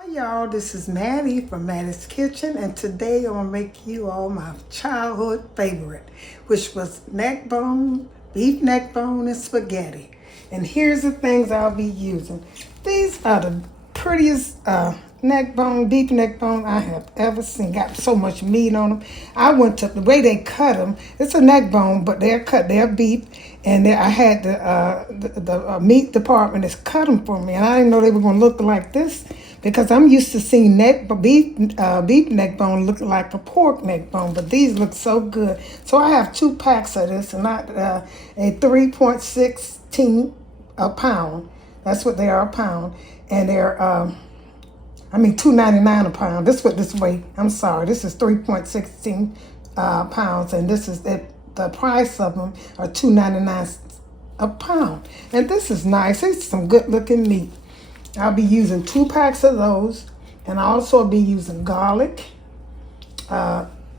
Hi y'all, this is Maddie from Maddie's Kitchen, and today I'm gonna make you all my childhood favorite, which was neck bone, beef neck bone, and spaghetti. And here's the things I'll be using. These are the prettiest beef neck bone I have ever seen. Got so much meat on them. I went to the way they cut them. It's a neck bone, but they're beef, and I had the meat department that's cut them for me, and I didn't know they were gonna look like this because I'm used to seeing beef neck bone look like a pork neck bone, but these look so good. So I have 2 packs of this, and a 3.16 a pound. That's what they are, a pound, and they're $2.99 a pound. This is what this weight. I'm sorry, this is 3.16 pounds, and this is the price of them are $2.99 a pound. And this is nice. It's some good looking meat. I'll be using 2 packs of those, and I'll also be using garlic,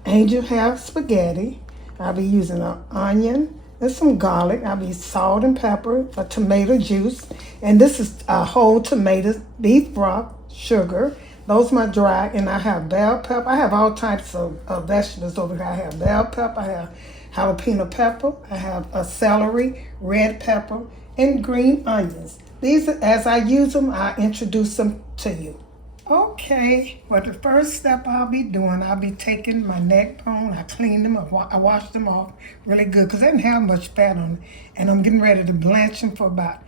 angel hair spaghetti. I'll be using an onion and some garlic. I'll be salt and pepper, a tomato juice, and this is whole tomatoes, beef broth, sugar. Those are my dry, and I have bell pepper. I have all types of vegetables over here. I have bell pepper, I have jalapeno pepper, I have a celery, red pepper, and green onions. These, as I use them, I introduce them to you. Okay, well, the first step I'll be doing, I'll be taking my neck bone. I clean them, I wash them off really good because they didn't have much fat on them. And I'm getting ready to blanch them for about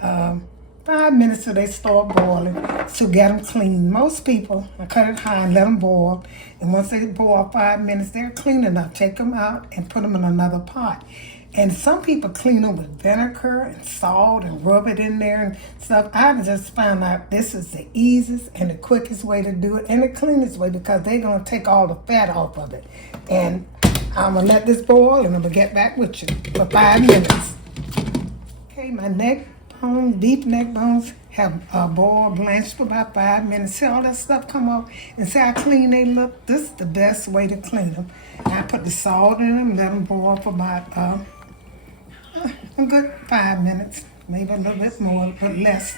5 minutes so they start boiling to get them clean. Most people, I cut it high and let them boil. And once they boil 5 minutes, they're clean enough. Take them out and put them in another pot. And some people clean them with vinegar and salt and rub it in there and stuff. I just found out this is the easiest and the quickest way to do it and the cleanest way because they're going to take all the fat off of it. And I'm going to let this boil, and I'm going to get back with you for 5 minutes. Okay, my beef neck bones have boiled, blanched for about 5 minutes. See all that stuff come off and see how clean they look? This is the best way to clean them. I put the salt in them, let them boil for about a good 5 minutes, maybe a little bit more, but less.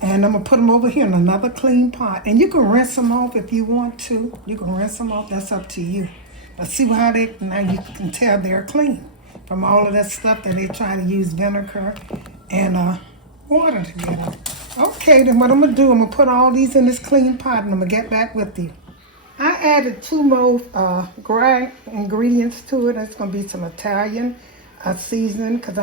And I'm gonna put them over here in another clean pot. And you can rinse them off if you want to. You can rinse them off, that's up to you. But see how now you can tell they're clean from all of that stuff that they try to use vinegar and water to get out. Okay, then what I'm gonna do, I'm gonna put all these in this clean pot, and I'm gonna get back with you. I added 2 more dry ingredients to it. That's gonna be some Italian seasoning because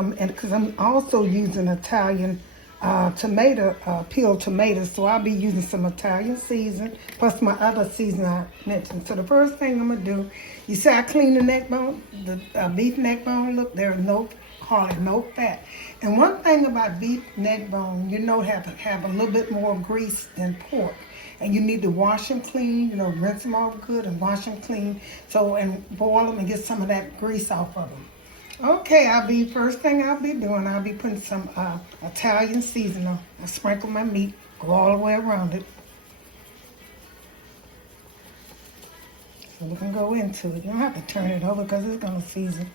I'm also using Italian peeled tomatoes. So I'll be using some Italian seasoning plus my other seasoning I mentioned. So the first thing I'm gonna do, you see I clean the neck bone, the beef neck bone. Look, there's hardly no fat. And one thing about beef neck bone, have a little bit more grease than pork. And you need to wash them clean, rinse them off good and wash them clean. And boil them and get some of that grease off of them. Okay, first thing I'll be doing, I'll be putting some Italian seasoning. I sprinkle my meat, go all the way around it. So we can go into it. You don't have to turn it over because it's gonna season.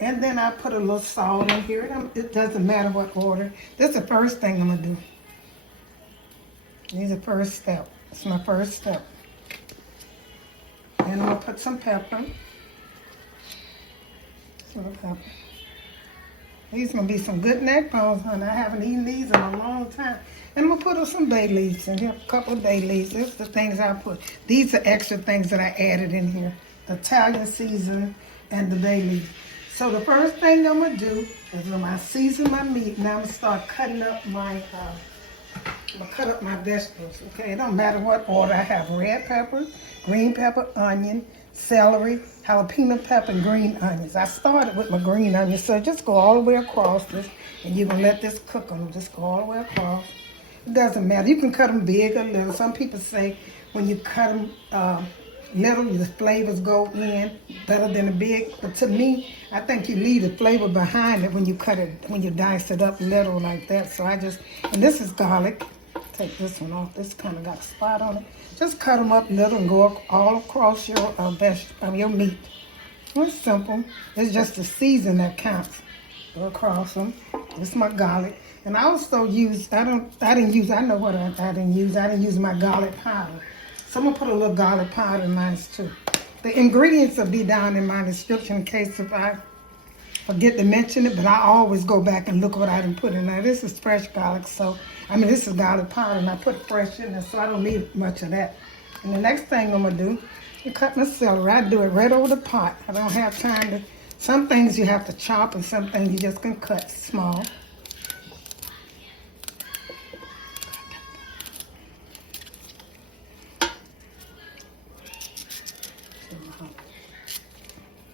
And then I put a little salt in here. It doesn't matter what order. This is the first thing I'm gonna do. This is the first step. It's my first step. And I'm gonna put some pepper. These gonna be some good neck bones, honey. I haven't eaten these in a long time. And I'm gonna put some bay leaves in here, a couple of bay leaves. This is the things I put. These are extra things that I added in here. The Italian seasoning and the bay leaves. So the first thing I'm gonna do is when I season my meat, now I'm gonna start cutting up my vegetables, okay? It don't matter what order. I have red pepper, green pepper, onion, celery, jalapeno pepper, and green onions. I started with my green onions, so just go all the way across this, and you're gonna let this cook on them. Just go all the way across. It doesn't matter. You can cut them big or little. Some people say when you cut them little, the flavors go in better than the big. But to me, I think you leave the flavor behind it when you when you dice it up little like that. So and this is garlic. Take this one off. This kind of got a spot on it. Just cut them up little and go all across your meat. It's simple. It's just the season that counts. Go across them. This is my garlic. And I also use, I didn't use my garlic powder. So I'm gonna put a little garlic powder in mine too. The ingredients will be down in my description in case if I forget to mention it, but I always go back and look what I didn't put in there. This is fresh garlic, this is garlic powder, and I put fresh in there, so I don't need much of that. And the next thing I'm gonna do is cut my celery. I do it right over the pot. I don't have time to, some things you have to chop and some things you just can cut small.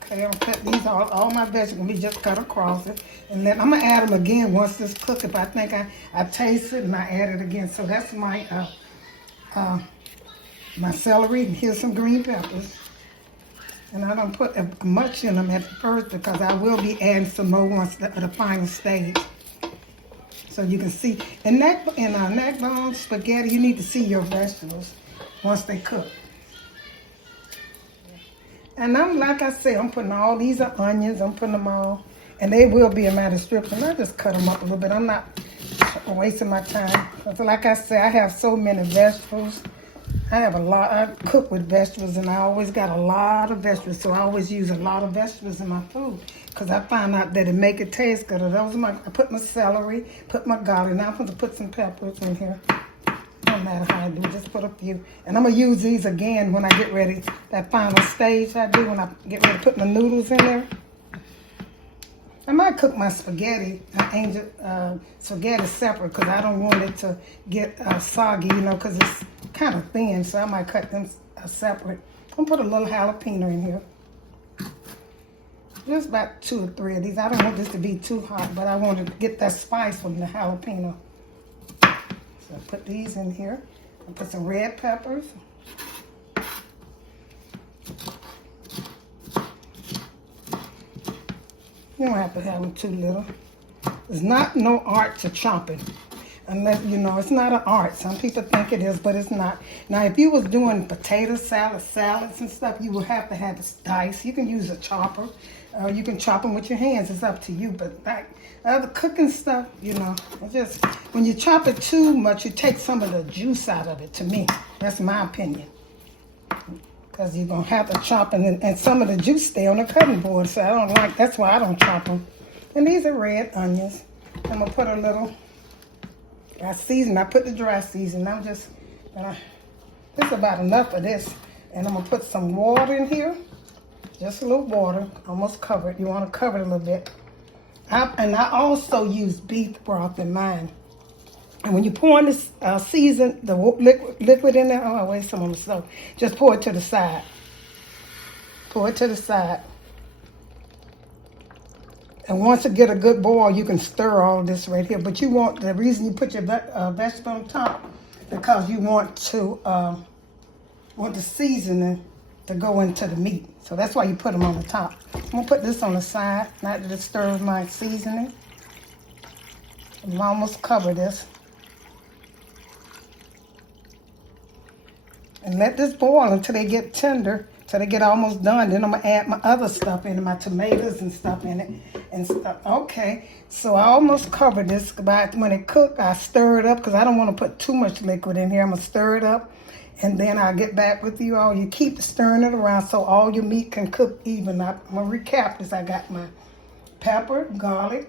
Okay, I'm gonna cut these, all my vegetables, we just cut across it. And then I'm gonna add them again once this cook. If I think I taste it and I add it again. So that's my my celery, and here's some green peppers. And I don't put much in them at first because I will be adding some more once at the final stage. So you can see, in neck bone spaghetti, you need to see your vegetables once they cook. And like I said, I'm putting all these are onions. I'm putting them all, and they will be in my description. I just cut them up a little bit. I'm not wasting my time. Because like I said, I have so many vegetables. I have a lot. I cook with vegetables, and I always got a lot of vegetables. So I always use a lot of vegetables in my food because I find out that it make it taste good. I put my celery, put my garlic. Now I'm going to put some peppers in here. No matter how I do, just put a few. And I'm going to use these again when I get ready. That final stage I do when I get ready to put my noodles in there. I might cook my spaghetti, spaghetti separate because I don't want it to get soggy, because it's kind of thin. So I might cut them separate. I'm going to put a little jalapeno in here. Just about 2 or 3 of these. I don't want this to be too hot, but I want to get that spice from the jalapeno. So I put these in here. I put some red peppers. You don't have to have them too little. There's no art to chopping. Unless, it's not an art. Some people think it is, but it's not. Now, if you was doing potato salads and stuff, you would have to have this dice. You can use a chopper. You can chop them with your hands. It's up to you. But like other cooking stuff, it's just, when you chop it too much, you take some of the juice out of it, to me. That's my opinion. Because you're going to have to chop them, and some of the juice stay on the cutting board. So that's why I don't chop them. And these are red onions. I'm going to put a little, I put the dry season. This is about enough of this. And I'm going to put some water in here. Just a little water, almost covered. You want to cover it a little bit. I also use beef broth in mine. And when you pour in this the liquid in there, I waste some on the stove. Just pour it to the side. Pour it to the side. And once it get a good boil, you can stir all this right here. But the reason you put your vegetable on top, because you want the seasoning to go into the meat. So that's why you put them on the top. I'm gonna put this on the side, not to disturb my seasoning. I'm almost cover this. And let this boil until they get tender, till they get almost done. Then I'm gonna add my other stuff in it, my tomatoes and stuff in it. And stuff. Okay, so I almost covered this. But when it cook, I stir it up because I don't want to put too much liquid in here. I'm gonna stir it up, and then I'll get back with you all. You keep stirring it around so all your meat can cook even. I'm gonna recap this. I got my pepper, garlic,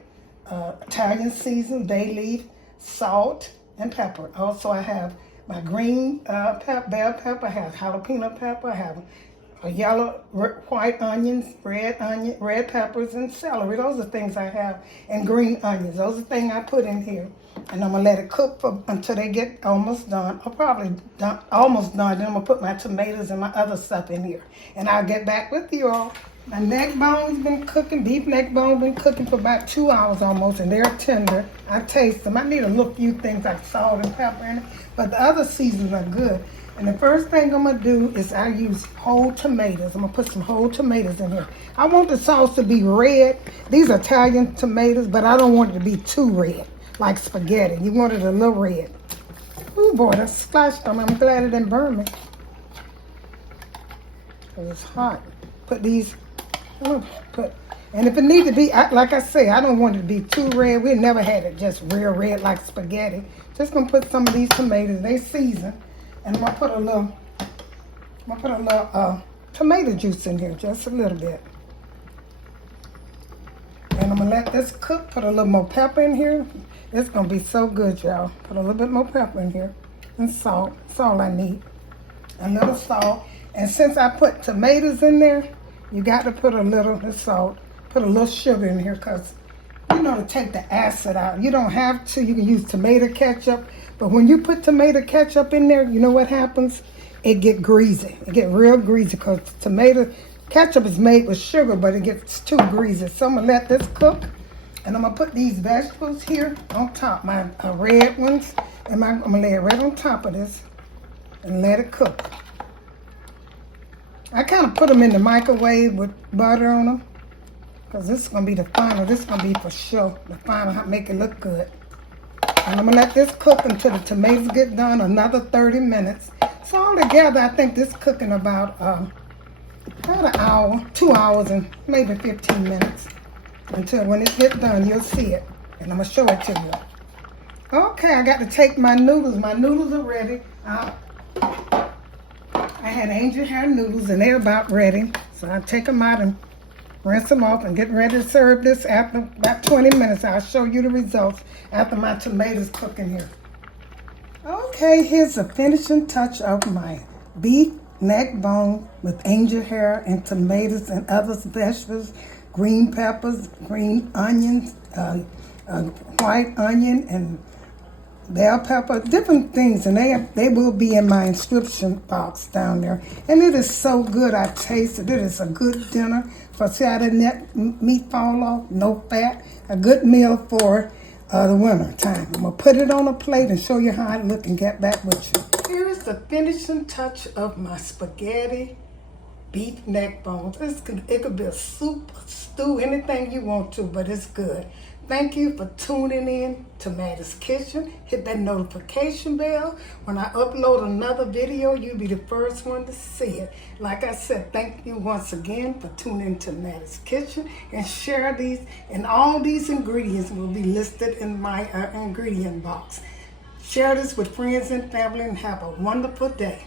Italian season, bay leaf, salt, and pepper. Also, I have my green bell pepper, I have jalapeno pepper, I have a yellow, white onions, red peppers, and celery. Those are things I have, and green onions. Those are things I put in here. And I'm gonna let it cook until they get almost done. Or probably almost done. Then I'm gonna put my tomatoes and my other stuff in here. And I'll get back with you all. My neck bone's been cooking, beef neck bone been cooking for about 2 hours almost, and they're tender. I taste them. I need a little few things like salt and pepper in it, but the other seasons are good. And the first thing I'm gonna do is I use whole tomatoes. I'm gonna put some whole tomatoes in here. I want the sauce to be red. These are Italian tomatoes, but I don't want it to be too red, like spaghetti. You want it a little red. Oh boy, that splashed them. I'm glad it didn't burn me. Cause it's hot. Put these, and And if it need to be, like I say, I don't want it to be too red. We never had it just real red like spaghetti. Just gonna put some of these tomatoes. They season, and I'm gonna put a little tomato juice in here, just a little bit. And I'm gonna let this cook. Put a little more pepper in here. It's gonna be so good, y'all. Put a little bit more pepper in here and salt. That's all I need. A little salt. And since I put tomatoes in there, you got to put a little salt. Put a little sugar in here because, you know, to take the acid out. You don't have to. You can use tomato ketchup. But when you put tomato ketchup in there, you know what happens? It get greasy. It get real greasy because tomato ketchup is made with sugar, but it gets too greasy. So I'm going to let this cook. And I'm going to put these vegetables here on top. My red ones. And I'm going to lay it right on top of this and let it cook. I kind of put them in the microwave with butter on them. Because this is going to be the final. This is going to be for sure. The final, make it look good. And I'm going to let this cook until the tomatoes get done. Another 30 minutes. So altogether, I think this cooking about an hour, 2 hours, and maybe 15 minutes. Until when it gets done, you'll see it. And I'm going to show it to you. Okay, I got to take my noodles. My noodles are ready. I had angel hair noodles, and they're about ready. So I take them out and rinse them off and get ready to serve this after about 20 minutes. I'll show you the results after my tomatoes cook in here. Okay, here's the finishing touch of my beef neck bone with angel hair and tomatoes and other vegetables, green peppers, green onions, white onion, and bell pepper, different things, and they will be in my inscription box down there. And it is so good. I taste it. It is a good dinner for Saturday night. Meat fall off, no fat. A good meal for the winter time. I'm gonna put it on a plate and show you how it look and get back with you. Here is the finishing touch of my spaghetti beef neck bones. It could be a soup, a stew, anything you want to, but it's good. Thank you for tuning in to Maddie's Kitchen. Hit that notification bell. When I upload another video, you'll be the first one to see it. Like I said, thank you once again for tuning in to Maddie's Kitchen, and share these. And all these ingredients will be listed in my ingredient box. Share this with friends and family and have a wonderful day.